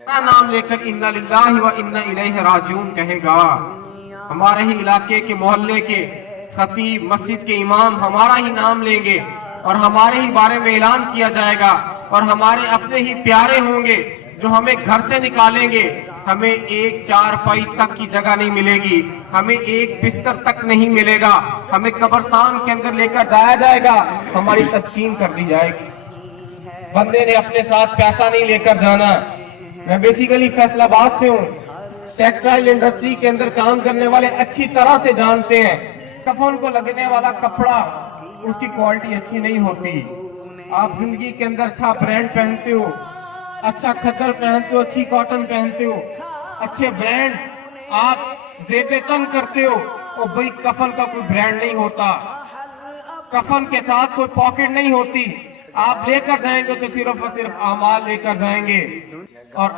کا नाम लेकर इन्ना लिल्लाहि व इन्ना इलैहि राजिऊन कहेगा। हमारे ही इलाके के मोहल्ले के खतीब, मस्जिद के इमाम हमारा ही नाम लेंगे और हमारे ही बारे में ऐलान किया जाएगा और हमारे अपने ही प्यारे होंगे जो हमें घर से निकालेंगे। हमें एक चारपाई तक की जगह नहीं मिलेगी, हमें एक बिस्तर तक नहीं मिलेगा, हमें कब्रिस्तान के अंदर लेकर जाया जाएगा, हमारी तदफीन कर दी जाएगी। बंदे ने अपने साथ पैसा नहीं लेकर जाना। मैं बेसिकली फैसलाबाद से हूँ। टेक्सटाइल इंडस्ट्री के अंदर काम करने वाले अच्छी तरह से जानते हैं कफन को लगने वाला कपड़ा उसकी क्वालिटी अच्छी नहीं होती। आप जिंदगी के अंदर अच्छा ब्रांड पहनते हो, अच्छा खद्दर पहनते हो, अच्छी कॉटन पहनते हो, अच्छे ब्रांड आप जेबे तन करते हो, और भाई कफन का कोई ब्रांड नहीं होता। कफन के साथ कोई पॉकेट नहीं होती। आप लेकर जाएंगे तो सिर्फ और सिर्फ आमाल लेकर जाएंगे और